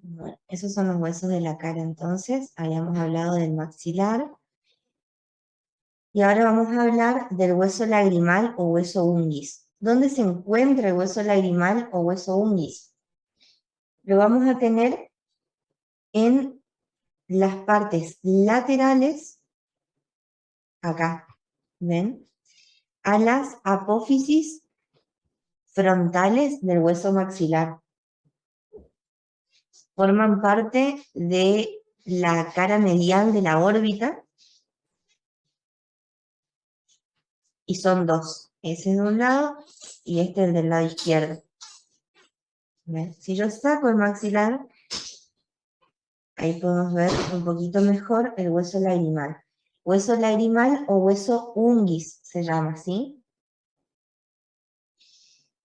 Bueno, esos son los huesos de la cara entonces. Habíamos hablado del maxilar. Y ahora vamos a hablar del hueso lagrimal o hueso unguis. ¿Dónde se encuentra el hueso lagrimal o hueso unguis? Lo vamos a tener en las partes laterales, acá, ¿ven? A las apófisis frontales del hueso maxilar. Forman parte de la cara medial de la órbita y son dos. Ese es de un lado y este es del lado izquierdo. ¿Ven? Si yo saco el maxilar, ahí podemos ver un poquito mejor el hueso lagrimal. Hueso lagrimal o hueso unguis se llama, ¿sí?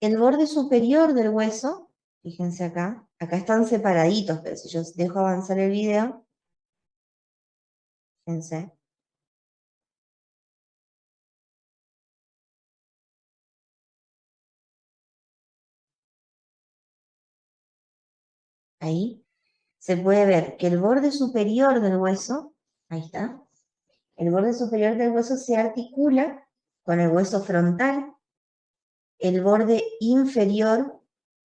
El borde superior del hueso, fíjense acá están separaditos, pero si yo dejo avanzar el video, fíjense. Ahí se puede ver que el borde superior del hueso, ahí está, el borde superior del hueso se articula con el hueso frontal, el borde inferior,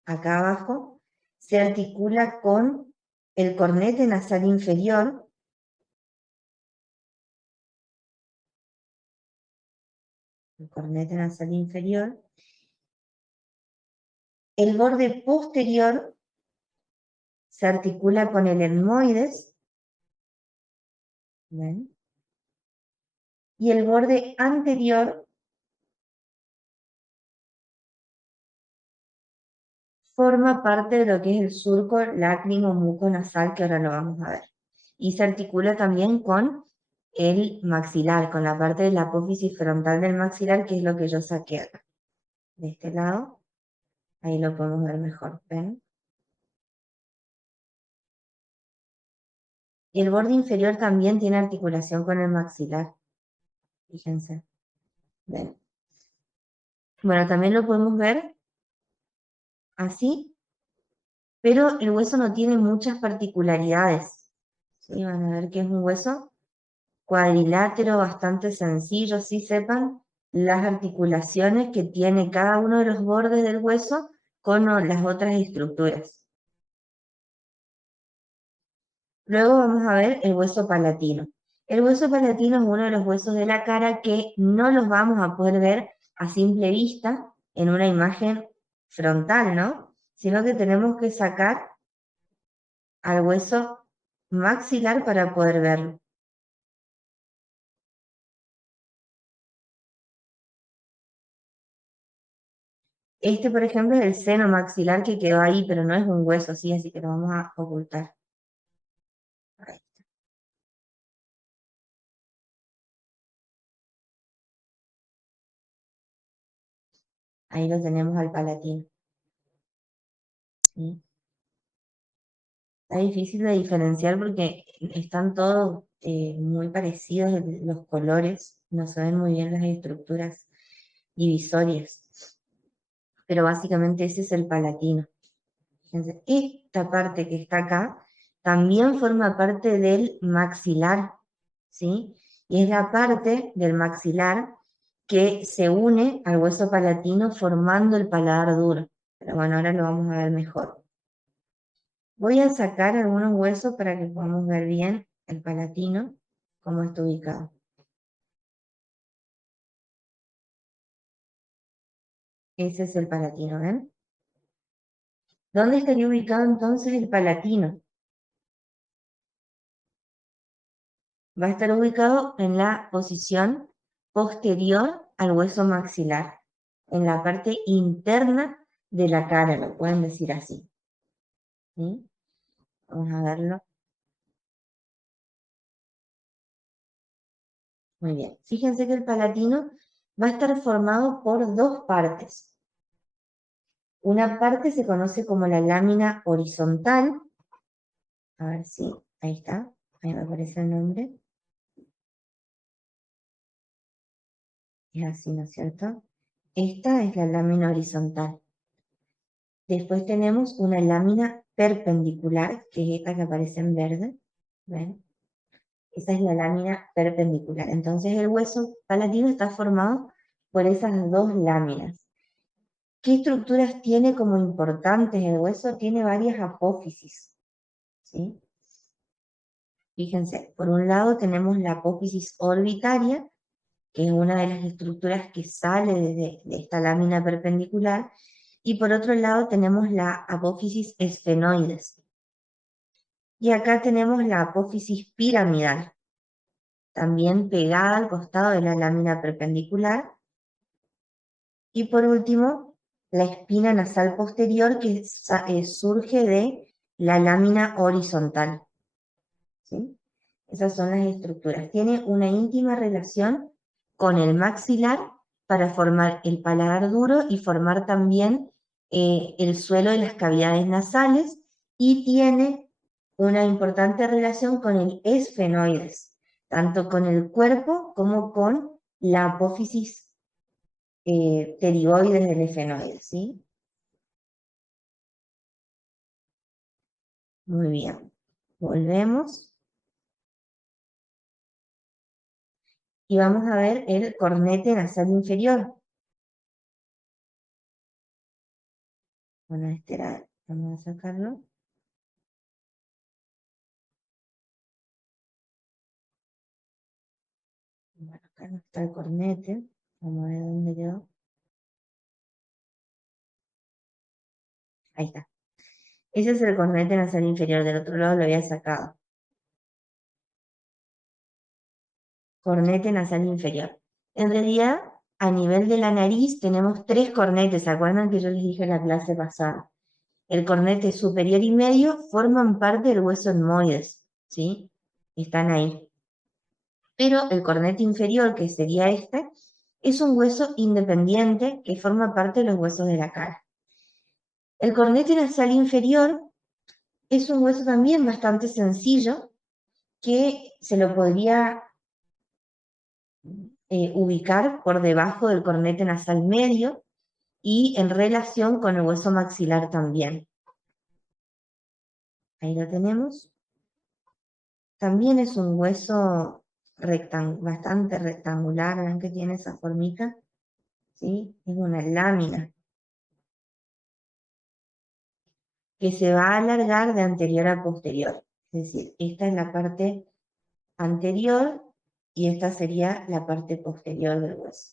acá abajo, se articula con el cornete nasal inferior, el cornete nasal inferior, el borde posterior se articula con el etmoides, ¿ven? Y el borde anterior forma parte de lo que es el surco lácrimo muco-nasal, que ahora lo vamos a ver. Y se articula también con el maxilar, con la parte de la apófisis frontal del maxilar, que es lo que yo saqué acá. De este lado, ahí lo podemos ver mejor, ¿ven? Y el borde inferior también tiene articulación con el maxilar. Fíjense, ¿ven? Bueno, también lo podemos ver así, pero el hueso no tiene muchas particularidades. ¿Sí? Van a ver que es un hueso cuadrilátero bastante sencillo, si sepan las articulaciones que tiene cada uno de los bordes del hueso con las otras estructuras. Luego vamos a ver el hueso palatino. El hueso palatino es uno de los huesos de la cara que no los vamos a poder ver a simple vista en una imagen frontal, ¿no? Sino que tenemos que sacar al hueso maxilar para poder verlo. Este, por ejemplo, es el seno maxilar que quedó ahí, pero no es un hueso, ¿sí? Así que lo vamos a ocultar. Ahí, ahí lo tenemos al palatino. ¿Sí? Está difícil de diferenciar porque están todos muy parecidos los colores, no se ven muy bien las estructuras divisorias, pero básicamente ese es el palatino. Fíjense, esta parte que está acá también forma parte del maxilar, ¿sí? Y es la parte del maxilar que se une al hueso palatino formando el paladar duro. Pero bueno, ahora lo vamos a ver mejor. Voy a sacar algunos huesos para que podamos ver bien el palatino, cómo está ubicado. Ese es el palatino, ¿ven? ¿Dónde estaría ubicado entonces el palatino? Va a estar ubicado en la posición posterior al hueso maxilar, en la parte interna de la cara, lo pueden decir así. ¿Sí? Vamos a verlo. Muy bien. Fíjense que el palatino va a estar formado por dos partes. Una parte se conoce como la lámina horizontal. A ver si, ahí está, ahí me aparece el nombre. Es así, ¿no es cierto? Esta es la lámina horizontal. Después tenemos una lámina perpendicular, que es esta que aparece en verde. ¿Ven? Esa es la lámina perpendicular. Entonces el hueso palatino está formado por esas dos láminas. ¿Qué estructuras tiene como importantes el hueso? Tiene varias apófisis, ¿sí? Fíjense, por un lado tenemos la apófisis orbitaria, que es una de las estructuras que sale de esta lámina perpendicular, y por otro lado tenemos la apófisis esfenoides. Y acá tenemos la apófisis piramidal, también pegada al costado de la lámina perpendicular. Y por último, la espina nasal posterior que surge de la lámina horizontal, ¿sí? Esas son las estructuras. Tiene una íntima relación con el maxilar para formar el paladar duro y formar también el suelo de las cavidades nasales, y tiene una importante relación con el esfenoides, tanto con el cuerpo como con la apófisis pterigoides del esfenoide, ¿sí? Muy bien. Volvemos y vamos a ver el cornete nasal inferior. Bueno, este era, vamos a sacarlo. Bueno, acá no está el cornete. Vamos a ver dónde quedó. Ahí está. Ese es el cornete nasal inferior. Del otro lado lo había sacado. Cornete nasal inferior. En realidad, a nivel de la nariz tenemos tres cornetes. ¿Se acuerdan que yo les dije en la clase pasada? El cornete superior y medio forman parte del hueso etmoides, ¿sí? Están ahí. Pero el cornete inferior, que sería este, es un hueso independiente que forma parte de los huesos de la cara. El cornete nasal inferior es un hueso también bastante sencillo, que se lo podría ubicar por debajo del cornete nasal medio y en relación con el hueso maxilar también. Ahí lo tenemos. También es un hueso bastante rectangular, ven que tiene esa formita, ¿sí? Es una lámina que se va a alargar de anterior a posterior. Es decir, esta es la parte anterior y esta sería la parte posterior del hueso.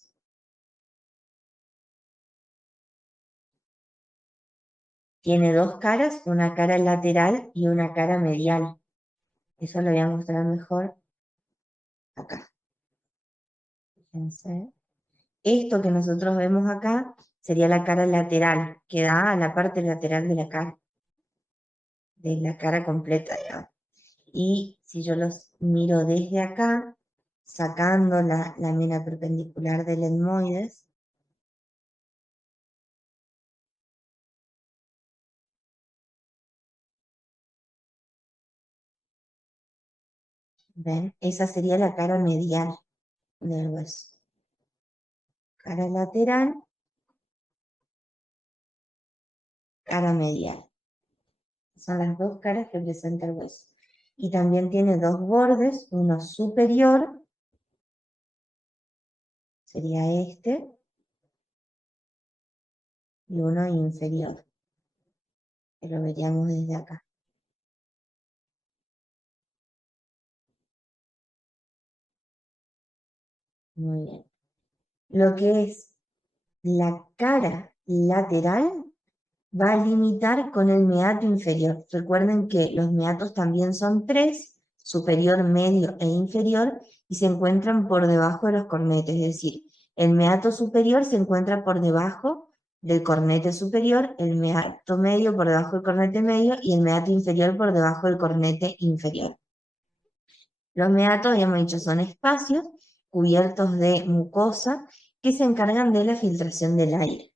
Tiene dos caras, una cara lateral y una cara medial. Eso lo voy a mostrar mejor acá. Fíjense. Esto que nosotros vemos acá sería la cara lateral, que da a la parte lateral de la cara completa, digamos. Y si yo los miro desde acá, sacando la lámina perpendicular del etmoides, ¿ven? Esa sería la cara medial del hueso. Cara lateral, cara medial. Son las dos caras que presenta el hueso. Y también tiene dos bordes, uno superior, sería este, y uno inferior, que lo veríamos desde acá. Muy bien. Lo que es la cara lateral va a limitar con el meato inferior. Recuerden que los meatos también son tres, superior, medio e inferior, y se encuentran por debajo de los cornetes. Es decir, el meato superior se encuentra por debajo del cornete superior, el meato medio por debajo del cornete medio y el meato inferior por debajo del cornete inferior. Los meatos, habíamos dicho, son espacios cubiertos de mucosa que se encargan de la filtración del aire.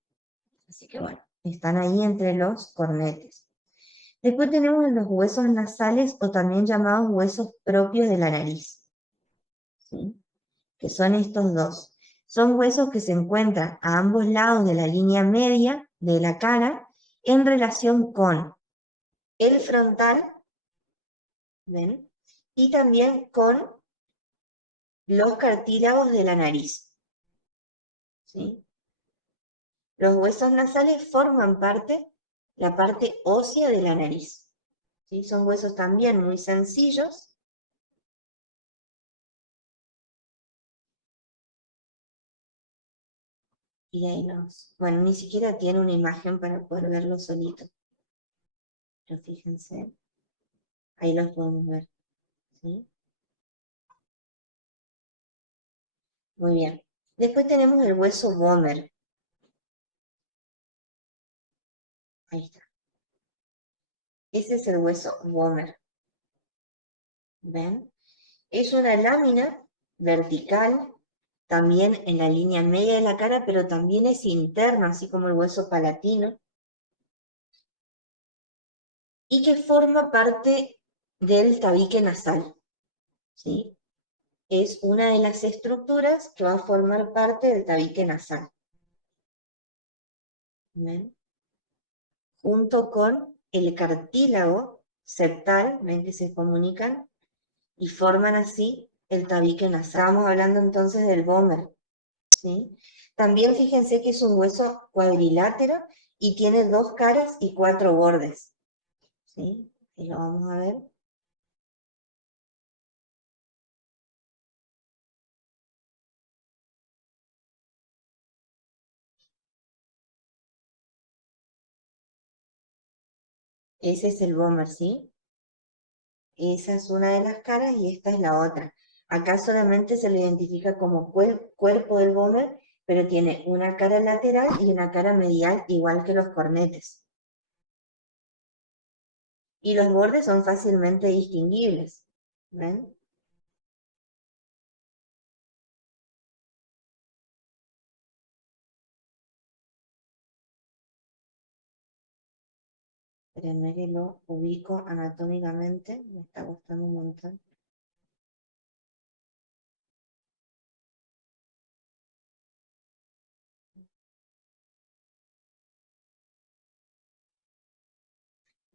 Así que bueno, están ahí entre los cornetes. Después tenemos los huesos nasales o también llamados huesos propios de la nariz, ¿sí? Que son estos dos. Son huesos que se encuentran a ambos lados de la línea media de la cara en relación con el frontal, ¿ven? Y también con los cartílagos de la nariz, ¿sí? Los huesos nasales forman la parte ósea de la nariz, ¿sí? Son huesos también muy sencillos. Y ahí bueno, ni siquiera tiene una imagen para poder verlo solito. Pero fíjense, ahí los podemos ver, ¿sí? Muy bien. Después tenemos el hueso vomer. Ahí está. Ese es el hueso vomer. ¿Ven? Es una lámina vertical, también en la línea media de la cara, pero también es interno, así como el hueso palatino, y que forma parte del tabique nasal, ¿sí? Es una de las estructuras que va a formar parte del tabique nasal. ¿Ven? Junto con el cartílago septal, ven que se comunican y forman así el tabique nasal. Estamos hablando entonces del vomer, ¿sí? También fíjense que es un hueso cuadrilátero y tiene 2 caras y 4 bordes, ¿sí? Y lo vamos a ver. Ese es el vomer, ¿sí? Esa es una de las caras y esta es la otra. Acá solamente se le identifica como cuerpo del vomer, pero tiene una cara lateral y una cara medial igual que los cornetes. Y los bordes son fácilmente distinguibles. ¿Ven? Espérenme que lo ubico anatómicamente. Me está gustando un montón.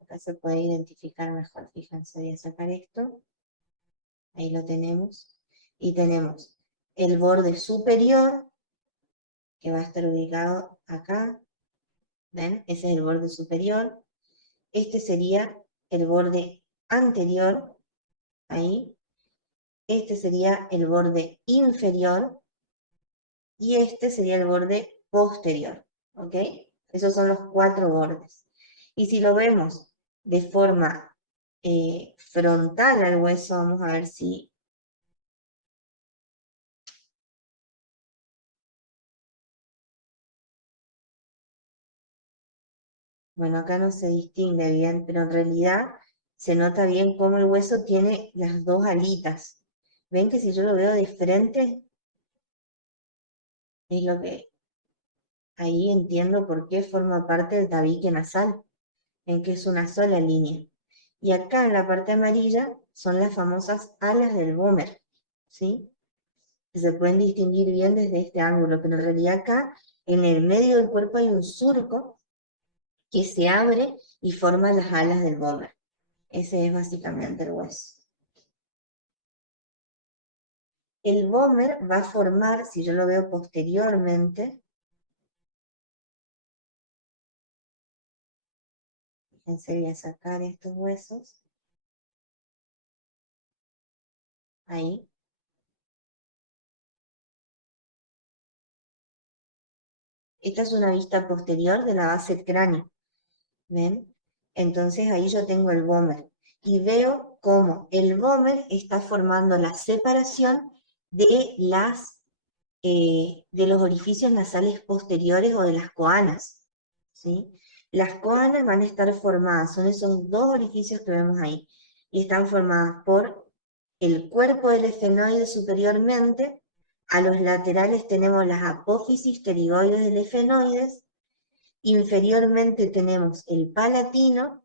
Acá se puede identificar mejor. Fíjense, voy a sacar esto. Ahí lo tenemos. Y tenemos el borde superior, que va a estar ubicado acá. ¿Ven? Ese es el borde superior. Este sería el borde anterior, ahí. Este sería el borde inferior y este sería el borde posterior, ¿ok? Esos son los 4 bordes. Y si lo vemos de forma frontal al hueso, vamos a ver si... Bueno, acá no se distingue bien, pero en realidad se nota bien cómo el hueso tiene las 2 alitas. ¿Ven que si yo lo veo de frente, es lo que ahí entiendo por qué forma parte del tabique nasal, en que es una sola línea? Y acá en la parte amarilla son las famosas alas del vomer, ¿sí? Que se pueden distinguir bien desde este ángulo, pero en realidad acá en el medio del cuerpo hay un surco que se abre y forma las alas del vomer. Ese es básicamente el hueso. El vomer va a formar, si yo lo veo posteriormente, fíjense, voy a sacar estos huesos, ahí. Esta es una vista posterior de la base del cráneo, ¿ven? Entonces ahí yo tengo el vomer y veo cómo el vomer está formando la separación de de los orificios nasales posteriores o de las coanas, ¿sí? Las coanas van a estar formadas, son esos 2 orificios que vemos ahí, y están formadas por el cuerpo del efenoide superiormente. A los laterales tenemos las apófisis pterigoides del efenoides, inferiormente tenemos el palatino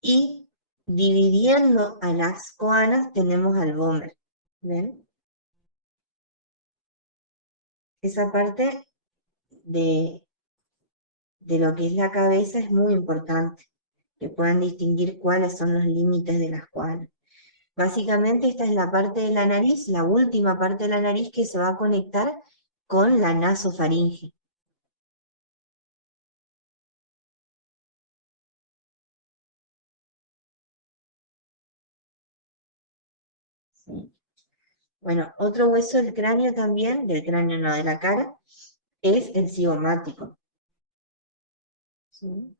y dividiendo a las coanas tenemos al vomer. ¿Ven? Esa parte de lo que es la cabeza es muy importante. que puedan distinguir cuáles son los límites de las cuadras. Básicamente esta es la parte de la nariz, la última parte de la nariz que se va a conectar con la nasofaringe. ¿Sí? Bueno, otro hueso del cráneo también, del cráneo no, de la cara, es el cigomático. ¿Sí?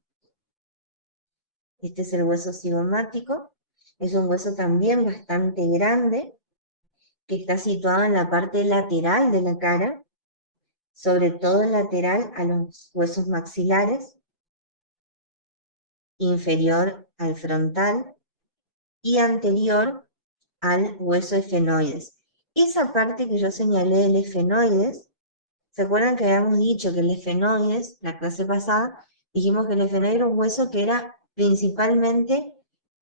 Este es el hueso cigomático, es un hueso también bastante grande, que está situado en la parte lateral de la cara, sobre todo lateral a los huesos maxilares, inferior al frontal y anterior al hueso efenoides. Esa parte que yo señalé del efenoides, ¿se acuerdan que habíamos dicho que el efenoides, la clase pasada, dijimos que el efenoides era un hueso que era principalmente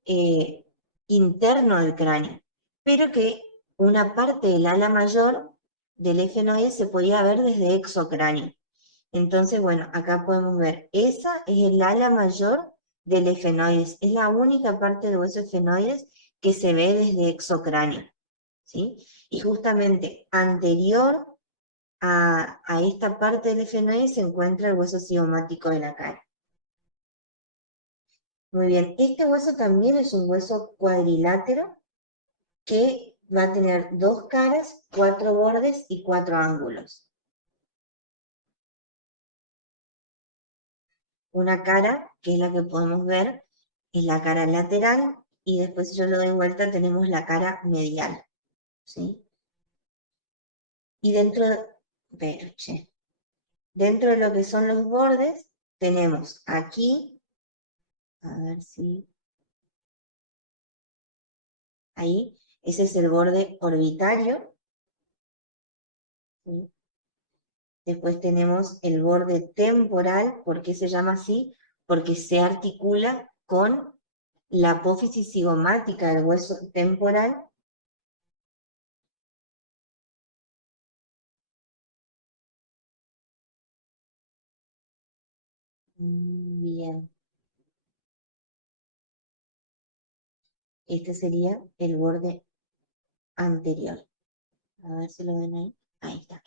eh, interno al cráneo, pero que una parte del ala mayor del efenoides se podía ver desde exocráneo. Entonces, bueno, acá podemos ver, esa es el ala mayor del efenoides, es la única parte del hueso efenoides que se ve desde exocráneo, ¿sí? Y justamente anterior a esta parte del efenoides se encuentra el hueso cigomático de la cara. Muy bien, este hueso también es un hueso cuadrilátero que va a tener dos caras, cuatro bordes y cuatro ángulos. Una cara, que es la que podemos ver, es la cara lateral, y después si yo lo doy vuelta tenemos la cara medial, ¿sí? Y dentro de lo que son los bordes, tenemos aquí, a ver si, ahí, ese es el borde orbitario, ¿sí? Después tenemos el borde temporal, ¿por qué se llama así? Porque se articula con la apófisis cigomática del hueso temporal. Bien, este sería el borde anterior. A ver si lo ven ahí. Ahí está.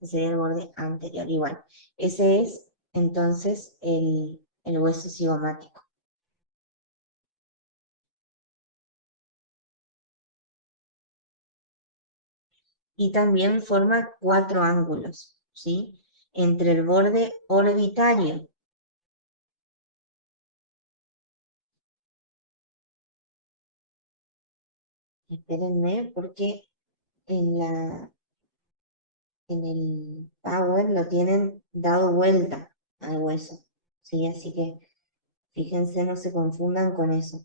Ese sería el borde anterior. Igual. Ese es entonces el hueso cigomático. Y también forma cuatro ángulos, ¿sí? Entre el borde orbitario. Espérenme, porque en en el Power lo tienen dado vuelta al hueso, ¿sí? Así que fíjense, no se confundan con eso.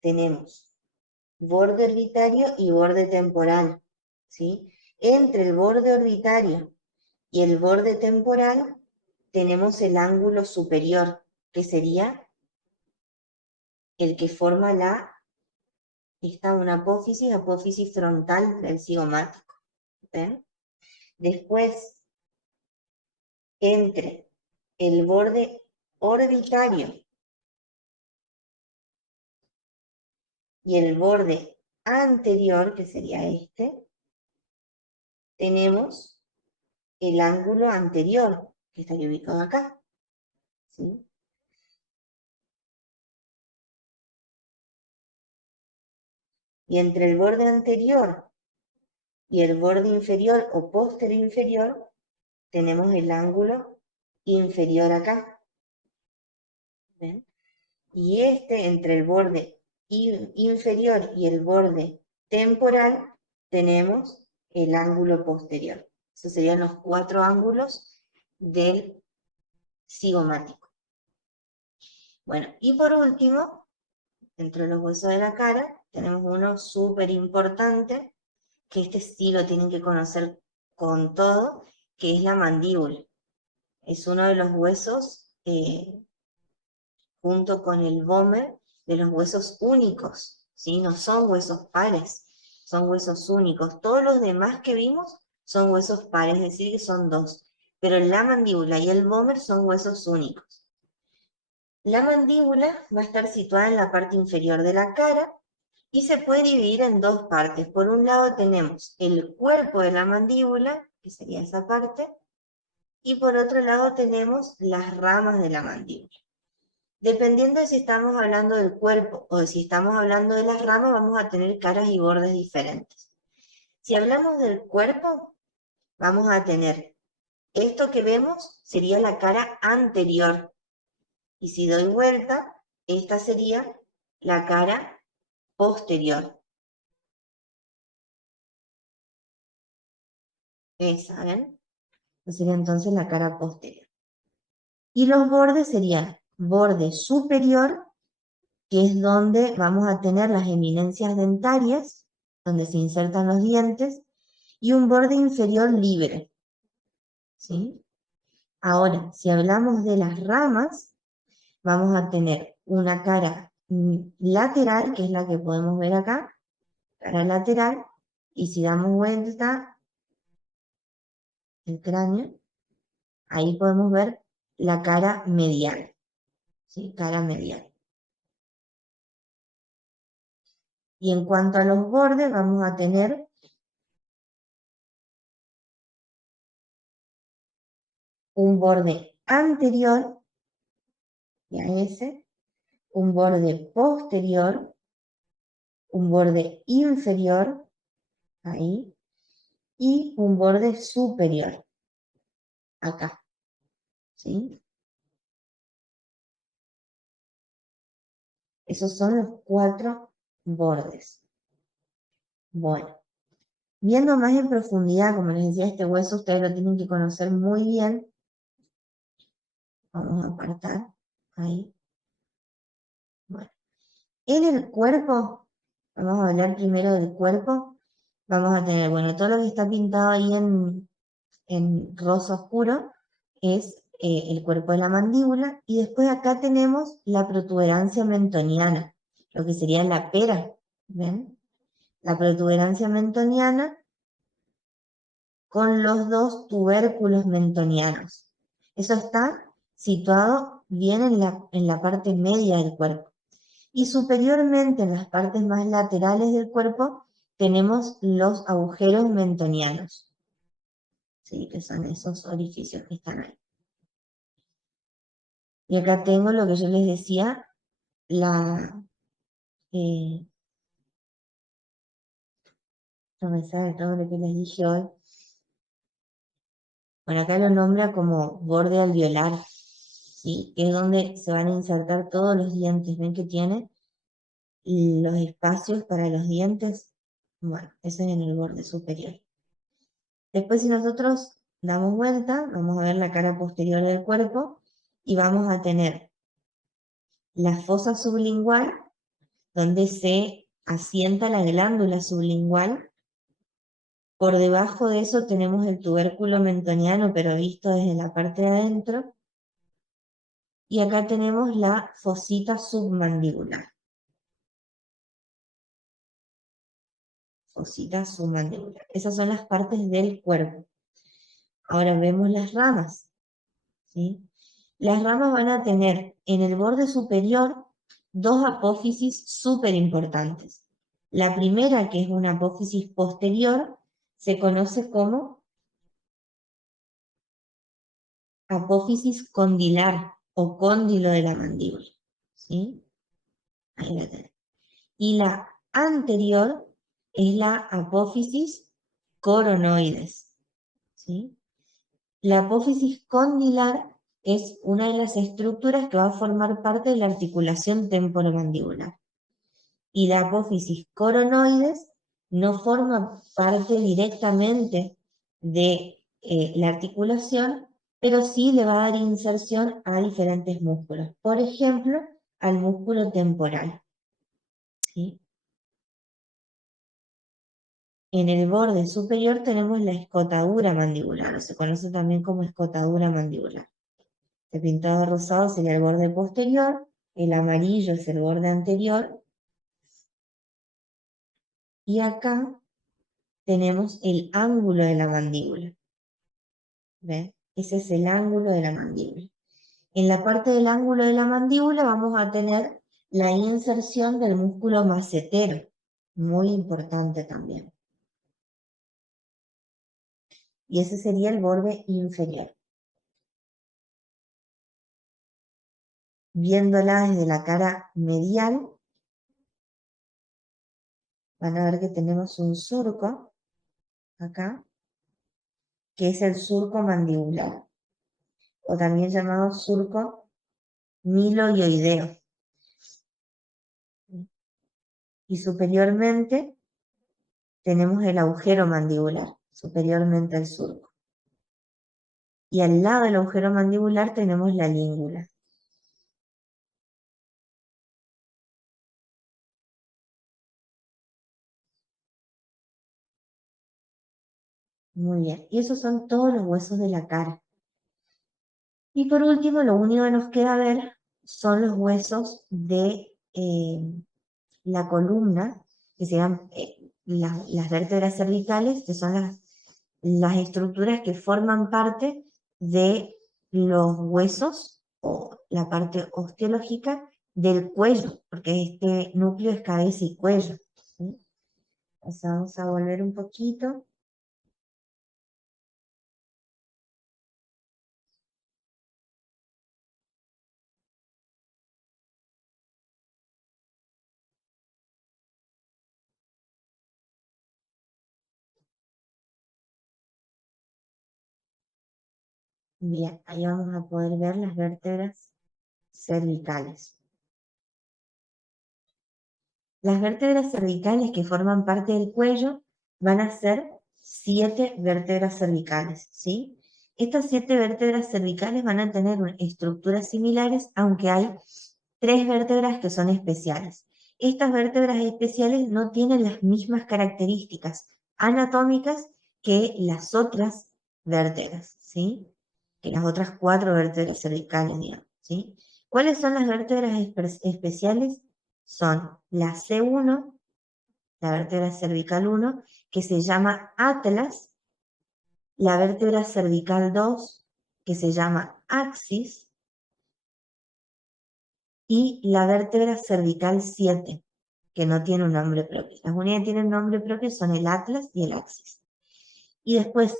Tenemos borde orbitario y borde temporal, ¿sí? Entre el borde orbitario y el borde temporal tenemos el ángulo superior, que sería el que forma una apófisis frontal del cigomático, ¿ven? Después, entre el borde orbitario y el borde anterior, que sería este, tenemos el ángulo anterior, que está ubicado acá, ¿sí? Y entre el borde anterior y el borde inferior o posterior inferior, tenemos el ángulo inferior acá, ¿ven? Y entre el borde inferior y el borde temporal, tenemos el ángulo posterior. Esos serían los cuatro ángulos del cigomático. Bueno, y por último, entre los huesos de la cara, tenemos uno súper importante, que este sí lo tienen que conocer con todo, que es la mandíbula. Es uno de los huesos, junto con el vómer, de los huesos únicos, ¿sí? No son huesos pares, son huesos únicos. Todos los demás que vimos son huesos pares, es decir, que son dos. Pero la mandíbula y el vómer son huesos únicos. La mandíbula va a estar situada en la parte inferior de la cara y se puede dividir en dos partes. Por un lado tenemos el cuerpo de la mandíbula, que sería esa parte, y por otro lado tenemos las ramas de la mandíbula. Dependiendo de si estamos hablando del cuerpo o de si estamos hablando de las ramas, vamos a tener caras y bordes diferentes. Si hablamos del cuerpo, vamos a tener esto que vemos sería la cara anterior. Y si doy vuelta, esta sería la cara posterior. Esa, ¿ven? Esa sería entonces la cara posterior. Y los bordes serían borde superior, que es donde vamos a tener las eminencias dentarias, donde se insertan los dientes, y un borde inferior libre. ¿Sí? Ahora, si hablamos de las ramas, vamos a tener una cara lateral, que es la que podemos ver acá, cara lateral, y si damos vuelta el cráneo, ahí podemos ver la cara medial, ¿sí? Cara medial. Y en cuanto a los bordes, vamos a tener un borde anterior, y a ese, un borde posterior, un borde inferior, ahí, y un borde superior, acá, ¿sí? Esos son los 4 bordes. Bueno, viendo más en profundidad, como les decía, este hueso ustedes lo tienen que conocer muy bien. Vamos a apartar, ahí. Bueno, en el cuerpo, vamos a hablar primero del cuerpo. Vamos a tener, bueno, todo lo que está pintado ahí en rosa oscuro es el cuerpo de la mandíbula, y después acá tenemos la protuberancia mentoniana, lo que sería la pera, ¿ven? La protuberancia mentoniana con los dos tubérculos mentonianos. Eso está situado bien en la parte media del cuerpo. Y superiormente, en las partes más laterales del cuerpo, tenemos los agujeros mentonianos, ¿sí? Que son esos orificios que están ahí. Y acá tengo lo que yo les decía, la... no me sale todo lo que les dije hoy. Bueno, acá lo nombra como borde alveolar, ¿sí? Que es donde se van a insertar todos los dientes. ¿Ven que tiene los espacios para los dientes? Bueno, eso es en el borde superior. Después, si nosotros damos vuelta, vamos a ver la cara posterior del cuerpo y vamos a tener la fosa sublingual, donde se asienta la glándula sublingual. Por debajo de eso tenemos el tubérculo mentoniano, pero visto desde la parte de adentro. Y acá tenemos la fosita submandibular. Fosita submandibular. Esas son las partes del cuerpo. Ahora vemos las ramas, ¿sí? Las ramas van a tener en el borde superior dos apófisis súper importantes. La primera, que es una apófisis posterior, se conoce como apófisis condilar o cóndilo de la mandíbula, ¿sí? Ahí la tenemos. Y la anterior es la apófisis coronoides, ¿sí? La apófisis condilar es una de las estructuras que va a formar parte de la articulación temporomandibular. Y la apófisis coronoides no forma parte directamente de la articulación, pero sí le va a dar inserción a diferentes músculos. Por ejemplo, al músculo temporal, ¿sí? En el borde superior tenemos la escotadura mandibular, o se conoce también como escotadura mandibular. El pintado rosado sería el borde posterior, el amarillo es el borde anterior, y acá tenemos el ángulo de la mandíbula. ¿Ven? Ese es el ángulo de la mandíbula. En la parte del ángulo de la mandíbula vamos a tener la inserción del músculo macetero, muy importante también. Y ese sería el borde inferior. Viéndola desde la cara medial, van a ver que tenemos un surco acá, que es el surco mandibular, o también llamado surco miloioideo. Y superiormente tenemos el agujero mandibular, superiormente al surco. Y al lado del agujero mandibular tenemos la língula. Muy bien. Y esos son todos los huesos de la cara. Y por último, lo único que nos queda ver son los huesos de la columna, que se llaman las vértebras cervicales, que son las estructuras que forman parte de los huesos o la parte osteológica del cuello, porque este núcleo es cabeza y cuello. ¿Sí? O sea, vamos a volver un poquito. Bien, ahí vamos a poder ver las vértebras cervicales. Las vértebras cervicales que forman parte del cuello van a ser 7 vértebras cervicales, ¿sí? Estas 7 vértebras cervicales van a tener estructuras similares, aunque hay 3 vértebras que son especiales. Estas vértebras especiales no tienen las mismas características anatómicas que las otras vértebras, ¿sí? Que las otras 4 vértebras cervicales, digamos, ¿sí? ¿Cuáles son las vértebras especiales? Son la C1, la vértebra cervical 1, que se llama atlas, la vértebra cervical 2, que se llama axis, y la vértebra cervical 7, que no tiene un nombre propio. Las unidades que tienen nombre propio son el atlas y el axis. Y después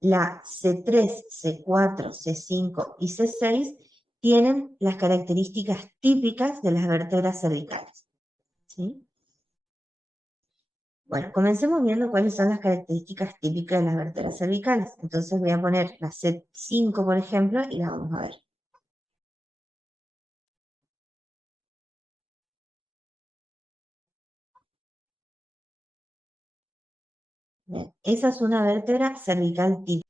la C3, C4, C5 y C6 tienen las características típicas de las vértebras cervicales. ¿Sí? Bueno, comencemos viendo cuáles son las características típicas de las vértebras cervicales. Entonces voy a poner la C5, por ejemplo, y la vamos a ver. Bien, esa es una vértebra cervical típica.